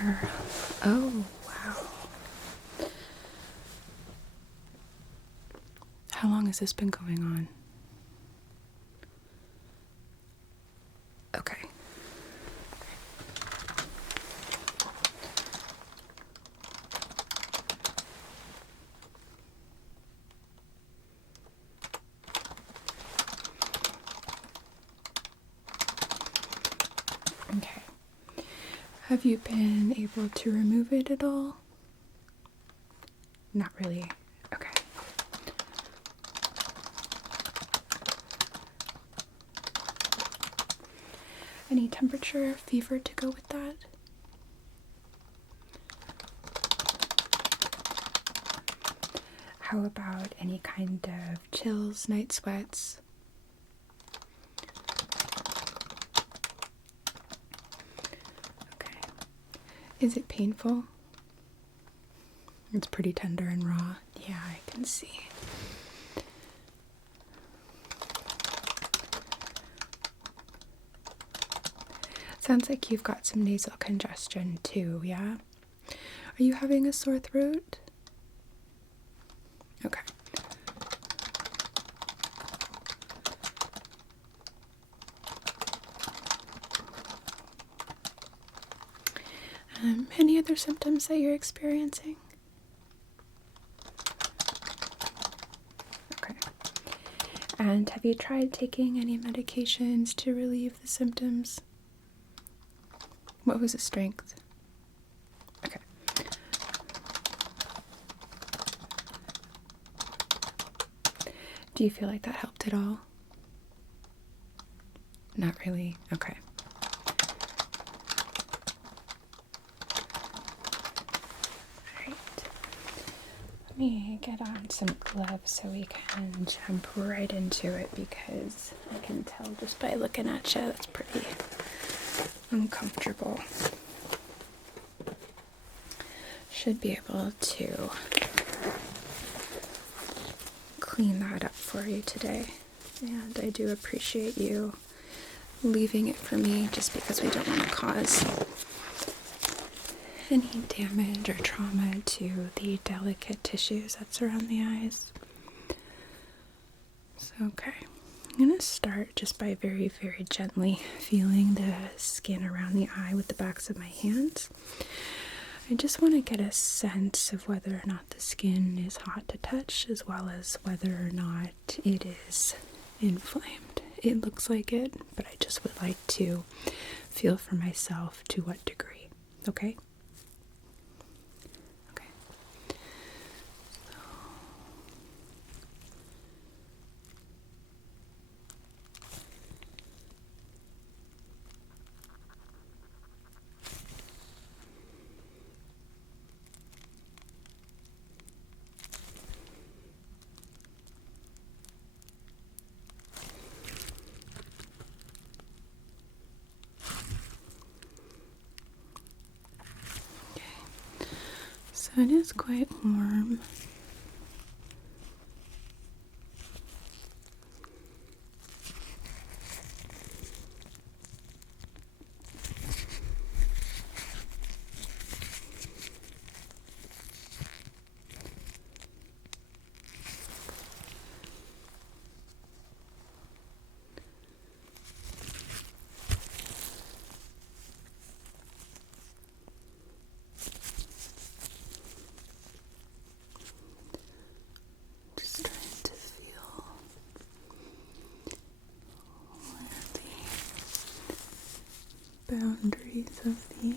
here. Oh, wow. How long has this been going on? Okay. Okay. Have you been able to remove it at all? Not really. Okay. Any temperature, fever to go with that? How about any kind of chills, night sweats? Okay. Is it painful? It's pretty tender and raw. Yeah, I can see. Sounds like you've got some nasal congestion too, yeah? Are you having a sore throat? Okay. Any other symptoms that you're experiencing? Okay. And have you tried taking any medications to relieve the symptoms? What was the strength? Okay. Do you feel like that helped at all? Not really. Okay. Alright. Let me get on some gloves so we can jump right into it, because I can tell just by looking at you that's pretty uncomfortable. Should be able to clean that up for you today, and I do appreciate you leaving it for me, just because we don't want to cause any damage or trauma to the delicate tissues that surround the eyes. So, okay, I'm going to start just by very, very gently feeling the skin around the eye with the backs of my hands. I just want to get a sense of whether or not the skin is hot to touch, as well as whether or not it is inflamed. It looks like it, but I just would like to feel for myself to what degree. Okay? Okay. So it is quite warm. Just trying to feel where the boundaries of the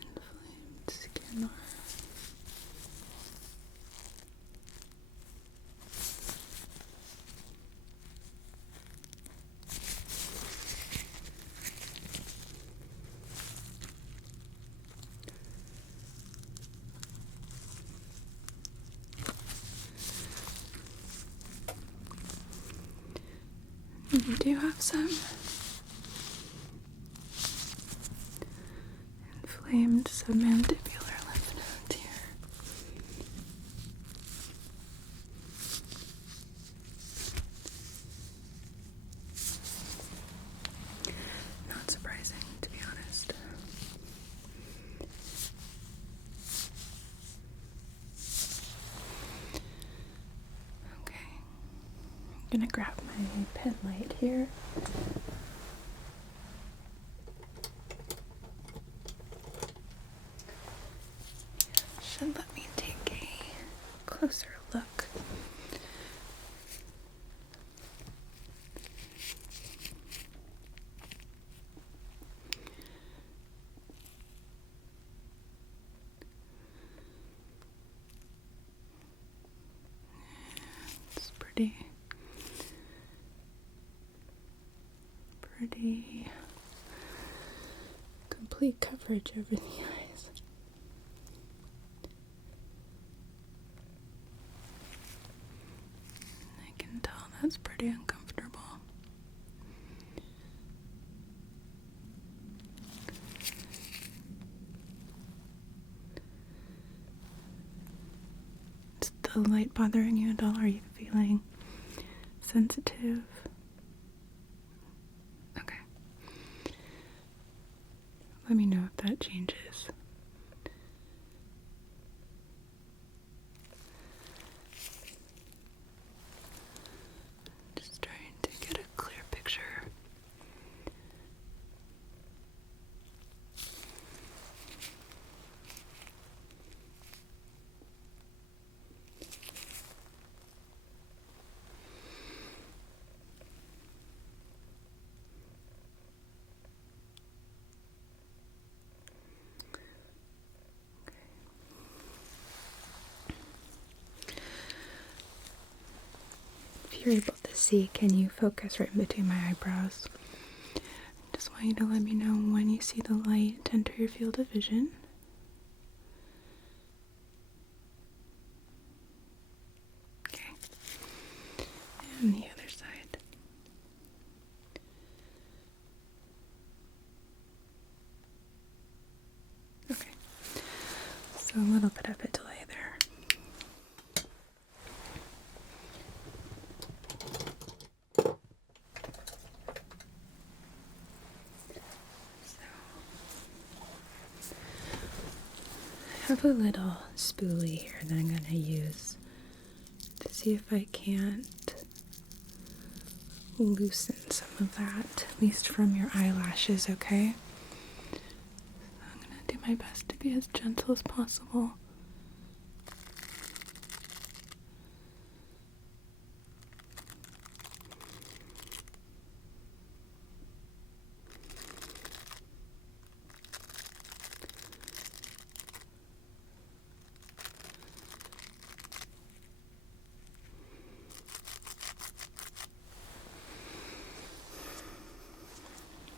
inflamed skin are. You do have some inflamed submandibular lymph nodes here. Not surprising, to be honest. I'm gonna grab my Penlight here. Should let me take a closer look. It's pretty complete coverage over the eyes. I can tell that's pretty uncomfortable. Is the light bothering you at all? Are you feeling sensitive? Okay. Let me know if that changes. Just trying to get a clear picture. If you're able to see, can you focus right in between my eyebrows? I just want you to let me know when you see the light enter your field of vision. Okay. And the other side. Okay. So a little bit of a delay there. I have a little spoolie here that I'm going to use to see if I can't loosen some of that, at least from your eyelashes, okay? So I'm going to do my best to be as gentle as possible.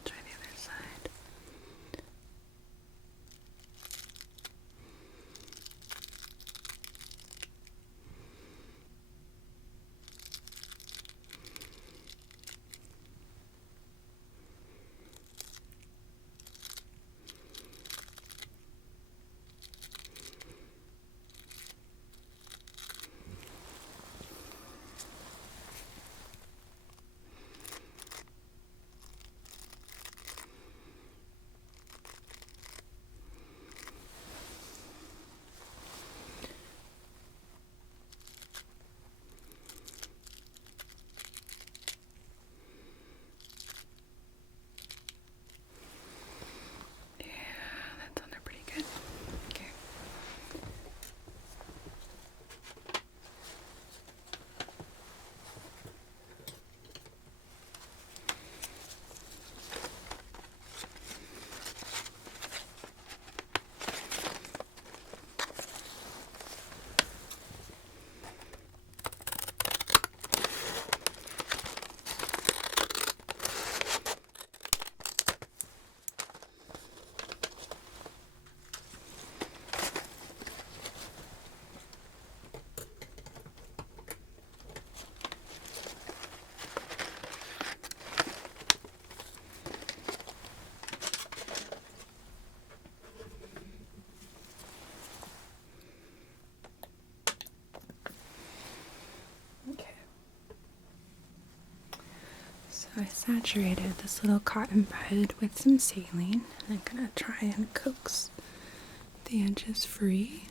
Try the other side. I saturated this little cotton bud with some saline. I'm gonna try and coax the edges free.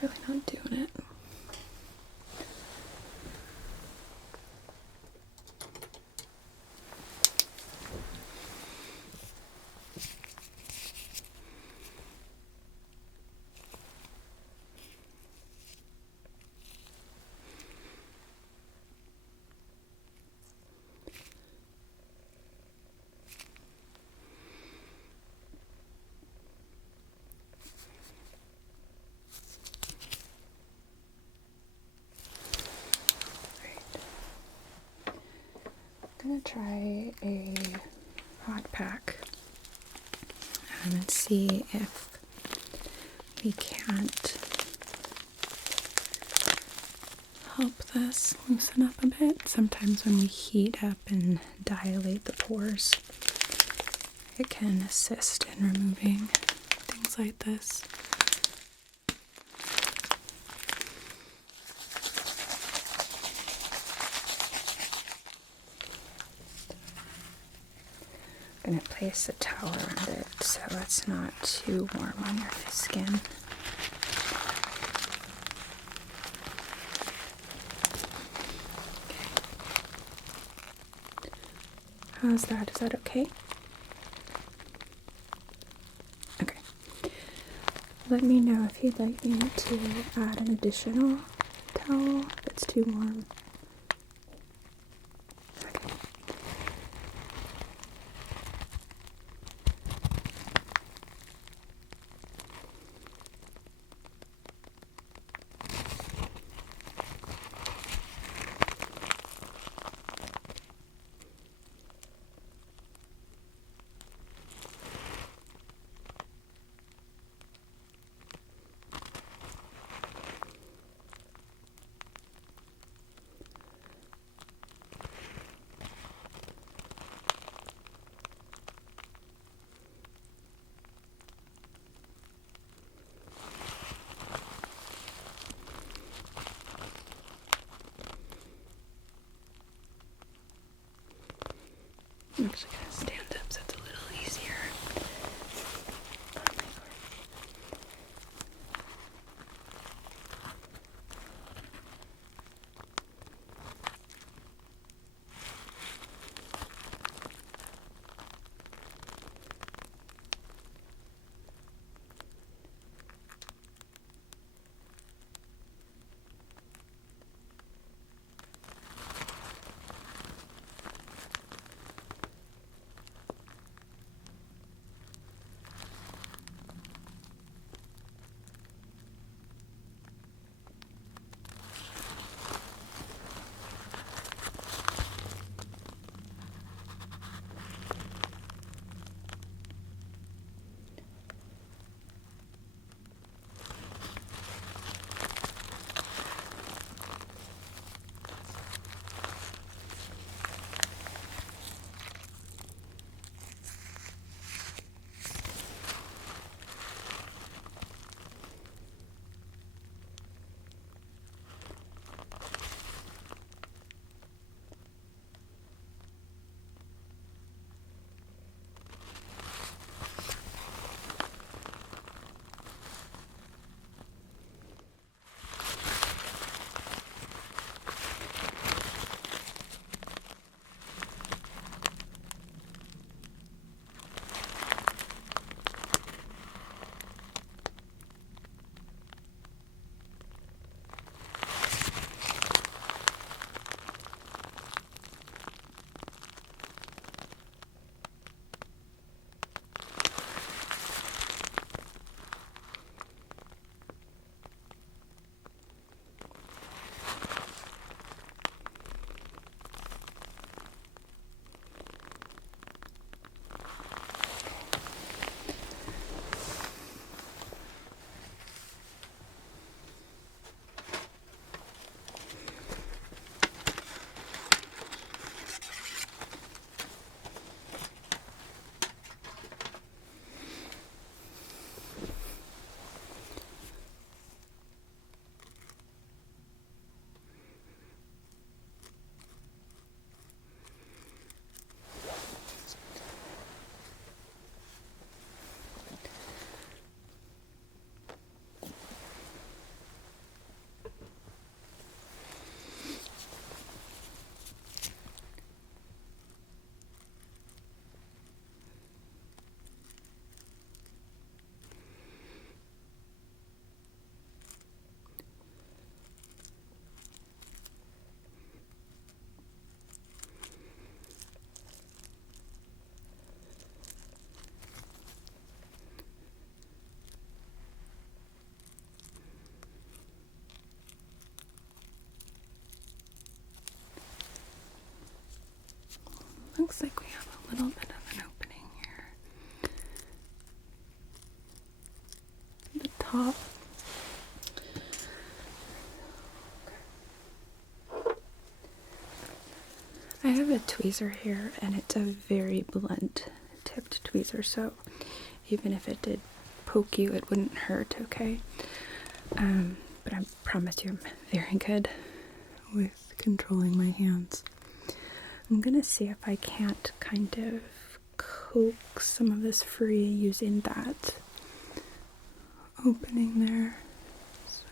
It's really not doing it. I'm gonna try a hot pack and see if we can't help this loosen up a bit. Sometimes when we heat up and dilate the pores, it can assist in removing things like this. I'm going to place a towel around it so it's not too warm on your skin. How's that? Is that okay? Okay. Let me know if you'd like me to add an additional towel if it's too warm. Okay. I'm actually going to stand up so it's a little easier. looks like we have a little bit of an opening here. The top. I have a tweezer here, and it's a very blunt tipped tweezer, so even if it did poke you, it wouldn't hurt, okay? But I promise you I'm very good with controlling my hands. I'm gonna see if I can't kind of coax some of this free using that opening there. So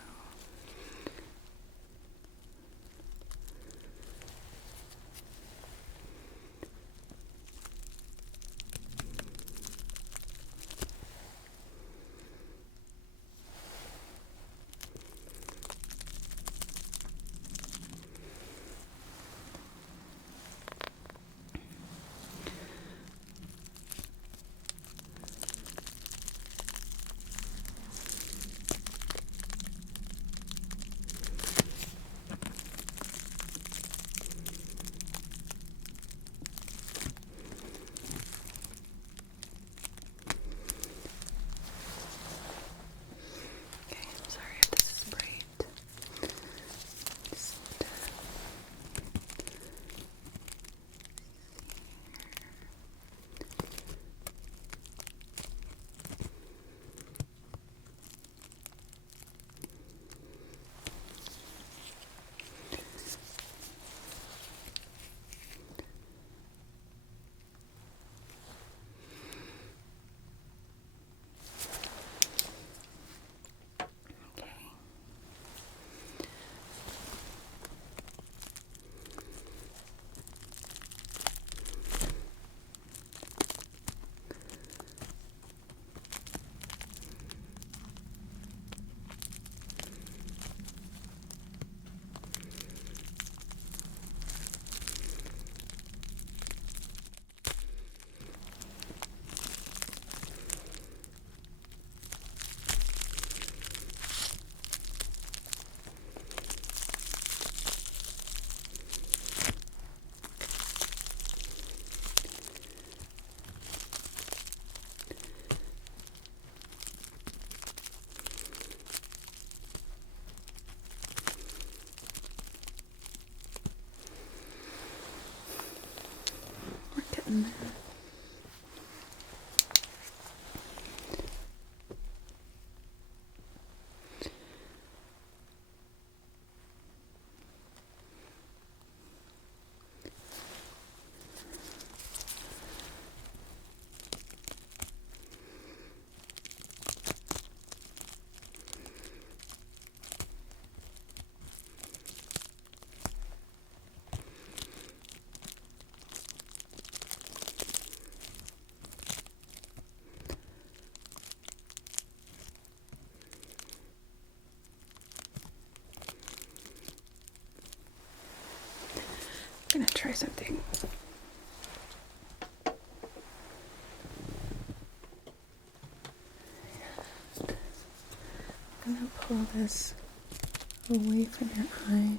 we're getting there. I'm gonna try something. I'm gonna pull this away from your eye.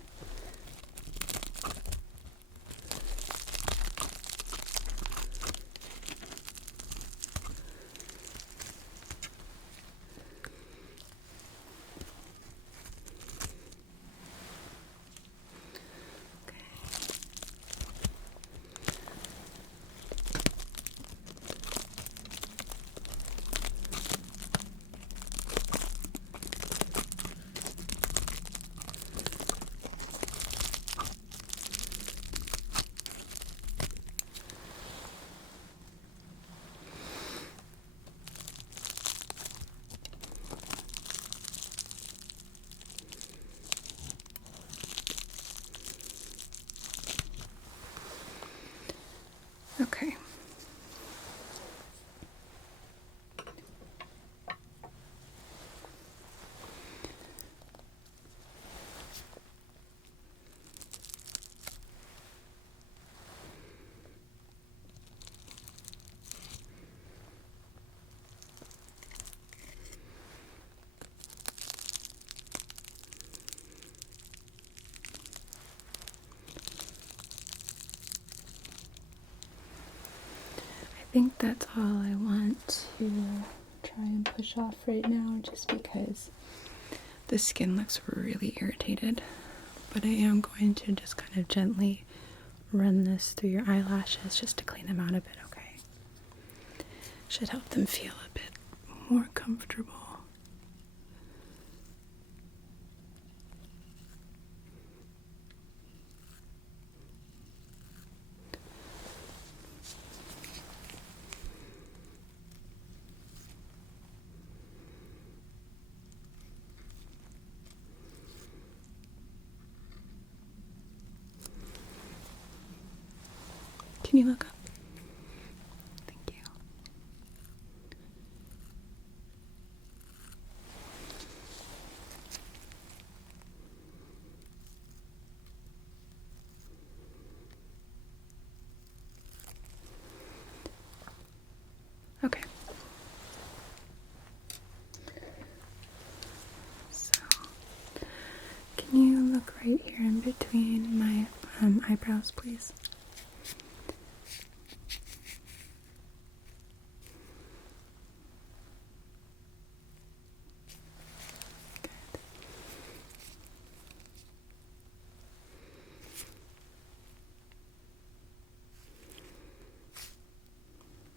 Okay. think that's all I want to try and push off right now, just because the skin looks really irritated. But I am going to just kind of gently run this through your eyelashes just to clean them out a bit, okay? Should help them feel a bit more comfortable. Can you look up? Thank you. Okay. So, can you look right here in between my eyebrows, please?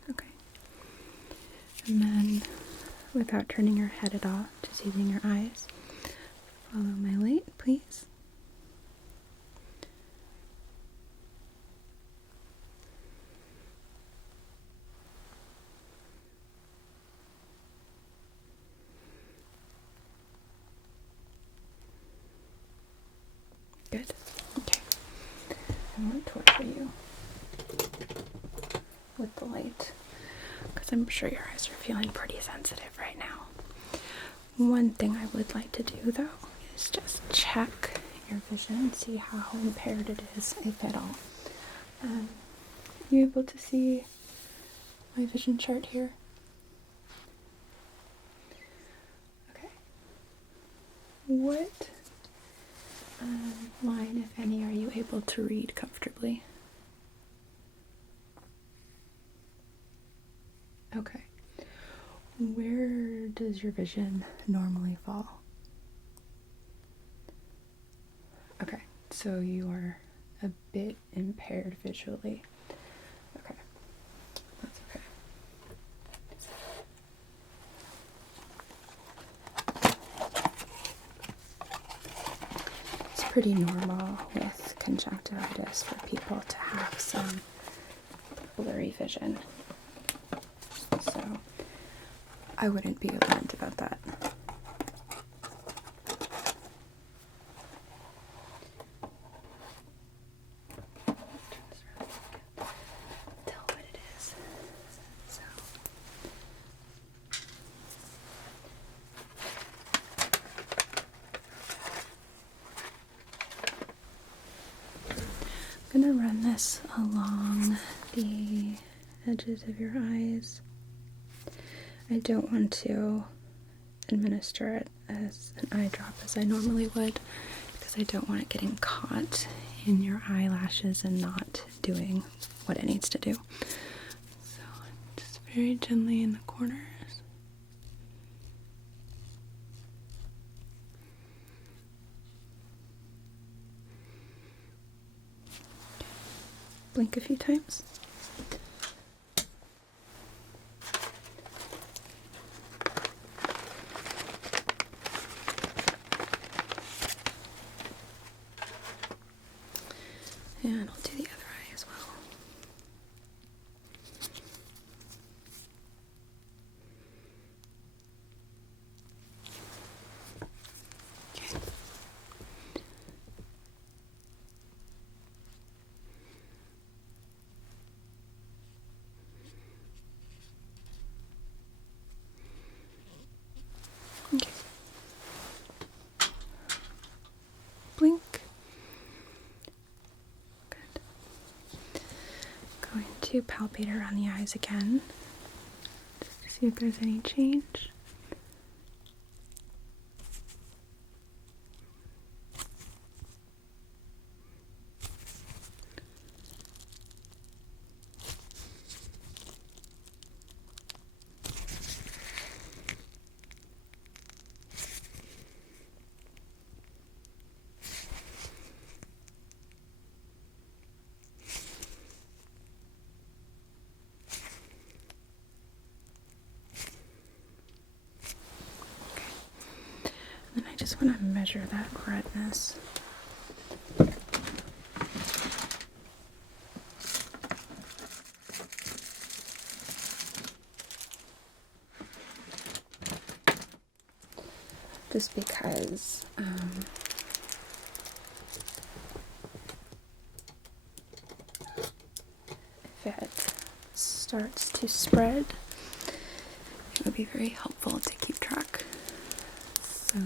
Okay. And then, without turning your head at all, just using your eyes, follow my light, please. Good. Okay. I'm going to torture you with the light, because I'm sure your eyes are feeling pretty sensitive right now. One thing I would like to do, though, is just check your vision, see how impaired it is, if at all. You able to see my vision chart here? Okay. What line, if any, are you able to read comfortably? Okay. Where does your vision normally fall? Okay, so you are a bit impaired visually. Okay, that's okay. It's pretty normal with conjunctivitis for people to have some blurry vision. So I wouldn't be alarmed about that. Tell what it is. So I'm gonna run this along the edges of your eyes. I don't want to administer it as an eye drop as I normally would, because I don't want it getting caught in your eyelashes and not doing what it needs to do. So just very gently in the corners. Blink a few times. And I'll do the other eye as well. Okay. Okay. Blink. Good. Going to palpate around the eyes again, just to see if there's any change. just want to measure that redness. Just because if it starts to spread, it would be very helpful to keep track. So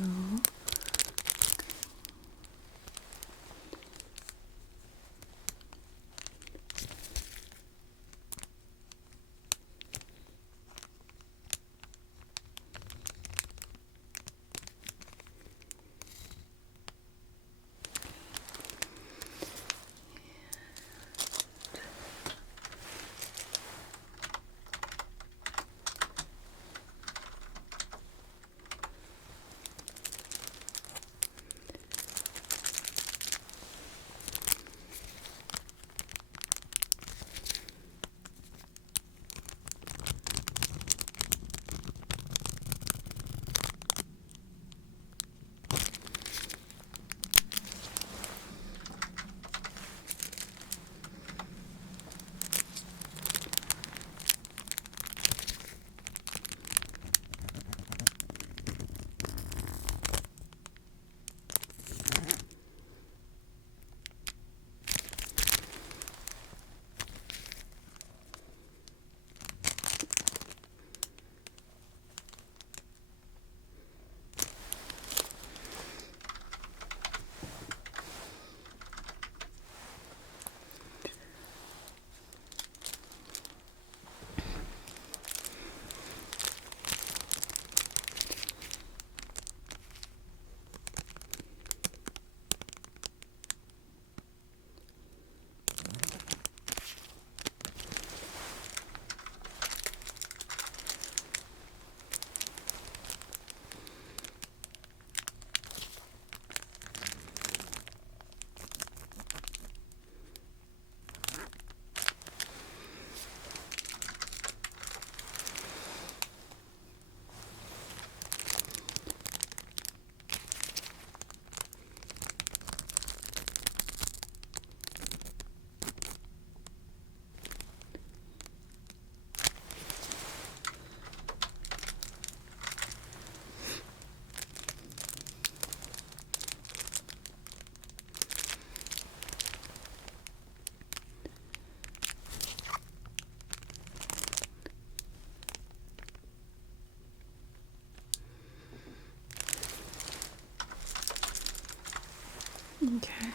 okay.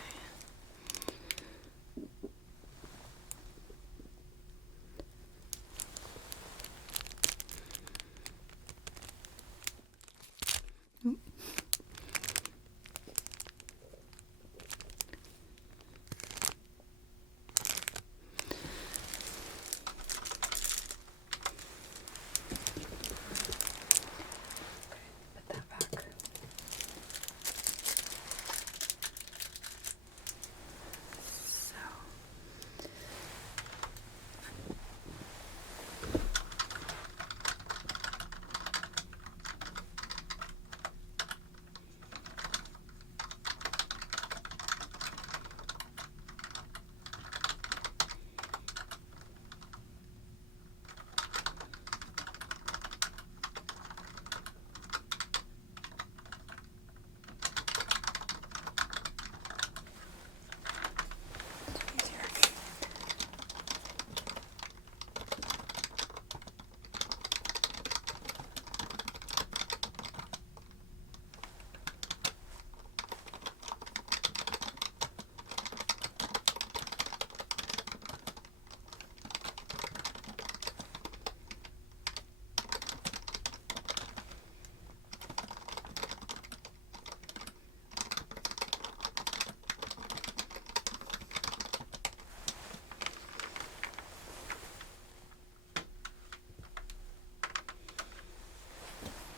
Put that back.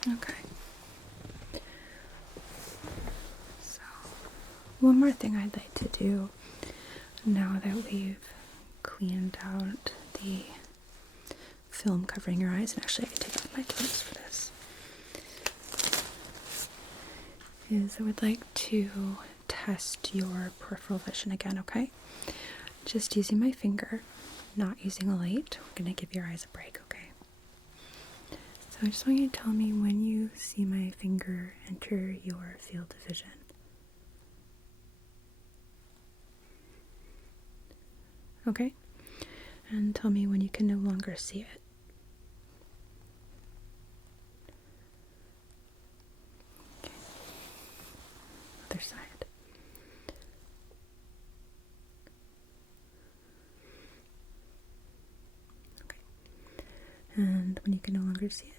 Okay. So, one more thing I'd like to do now that we've cleaned out the film covering your eyes, and actually I can take off my gloves for this, is I would like to test your peripheral vision again, okay? Just using my finger, not using a light. I'm going to give your eyes a break, okay? So I just want you to tell me when you see my finger enter your field of vision. Okay? And tell me when you can no longer see it. Okay. Other side. Okay. And when you can no longer see it.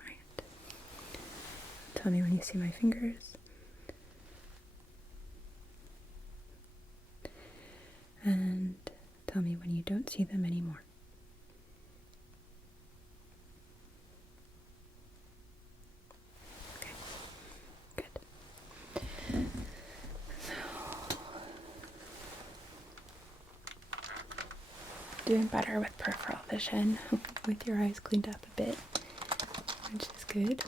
Alright. Tell me when you see my fingers. And tell me when you don't see them anymore. Okay, good. So, doing better with peripheral vision, with your eyes cleaned up a bit, which is good.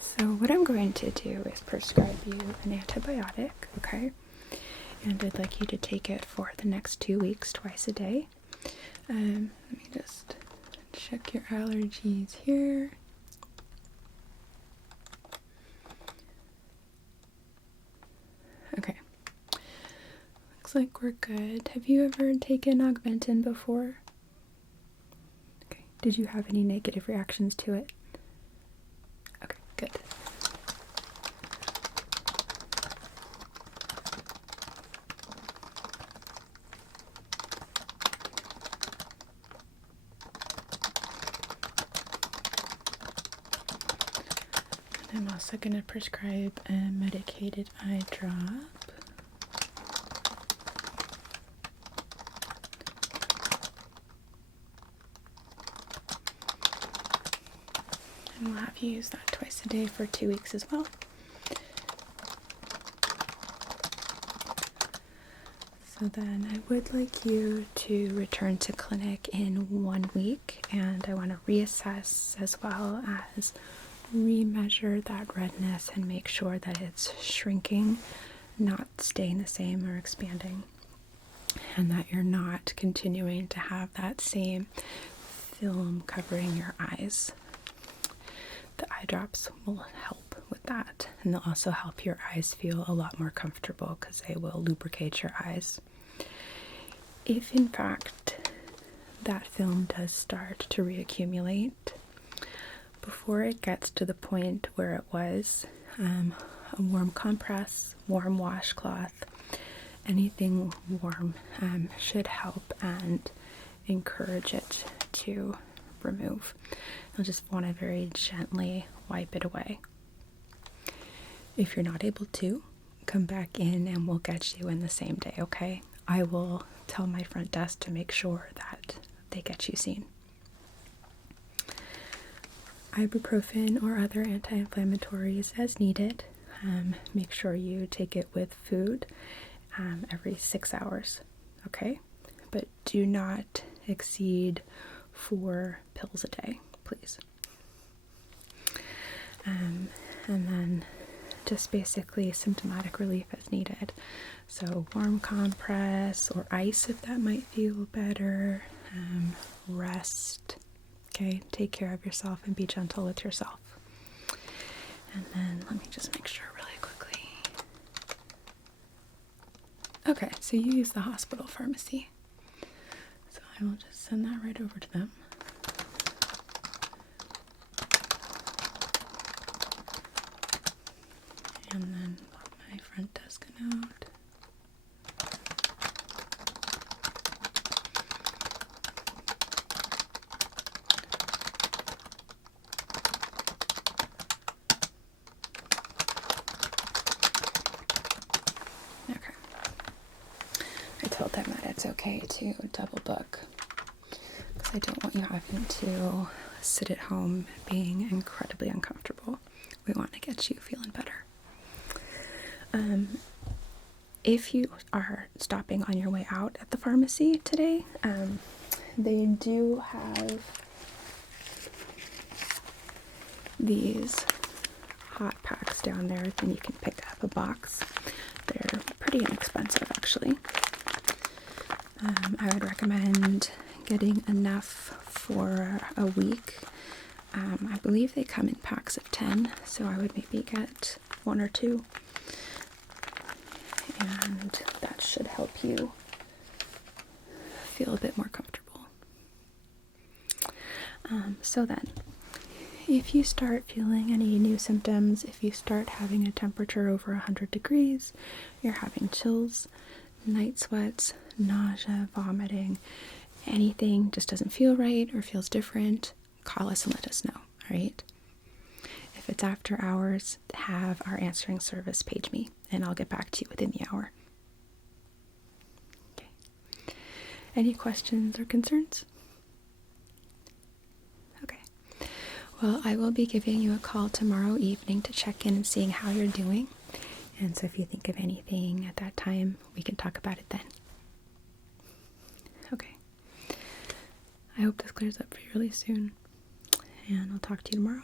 So what I'm going to do is prescribe you an antibiotic, okay? And I'd like you to take it for the next 2 weeks, twice a day. Let me just check your allergies here. Okay. Looks like we're good. Have you ever taken Augmentin before? Okay. Did you have any negative reactions to it? Okay, good. And I'm also going to prescribe a medicated eye drop. And we'll have you use that twice a day for 2 weeks as well. So then I would like you to return to clinic in 1 week, and I want to reassess as well as remeasure that redness and make sure that it's shrinking, not staying the same or expanding, and that you're not continuing to have that same film covering your eyes. The eye drops will help with that, and they'll also help your eyes feel a lot more comfortable because they will lubricate your eyes. If in fact that film does start to reaccumulate, before it gets to the point where it was, a warm compress, warm washcloth, anything warm should help and encourage it to remove. You'll just want to very gently wipe it away. If you're not able to, come back in and we'll get you in the same day, okay? I will tell my front desk to make sure that they get you seen. Ibuprofen or other anti-inflammatories as needed. Make sure you take it with food every 6 hours, okay? But do not exceed 4 pills a day, please. And then just basically symptomatic relief as needed. So warm compress or ice if that might feel better. Rest. Okay, take care of yourself and be gentle with yourself. And then let me just make sure really quickly. Okay, so you use the hospital pharmacy. So I will just send that right over to them. And then put my front desk note. Okay. I told them that it's okay to double book because I don't want you having to sit at home being incredibly uncomfortable. We want to get you feeling better. if you are stopping on your way out at the pharmacy today, they do have these hot packs down there, then you can pick up a box. They're pretty inexpensive, actually. I would recommend getting enough for a week. I believe they come in packs of 10, so I would maybe get 1 or 2, and that should help you feel a bit more comfortable. So then, if you start feeling any new symptoms, if you start having a temperature over 100 degrees, you're having chills, night sweats, nausea, vomiting, anything just doesn't feel right or feels different, call us and let us know, all right? If it's after hours, have our answering service page me, and I'll get back to you within the hour. Okay. Any questions or concerns? Okay. Well, I will be giving you a call tomorrow evening to check in and seeing how you're doing. And so if you think of anything at that time, we can talk about it then. Okay. I hope this clears up for you really soon. And I'll talk to you tomorrow.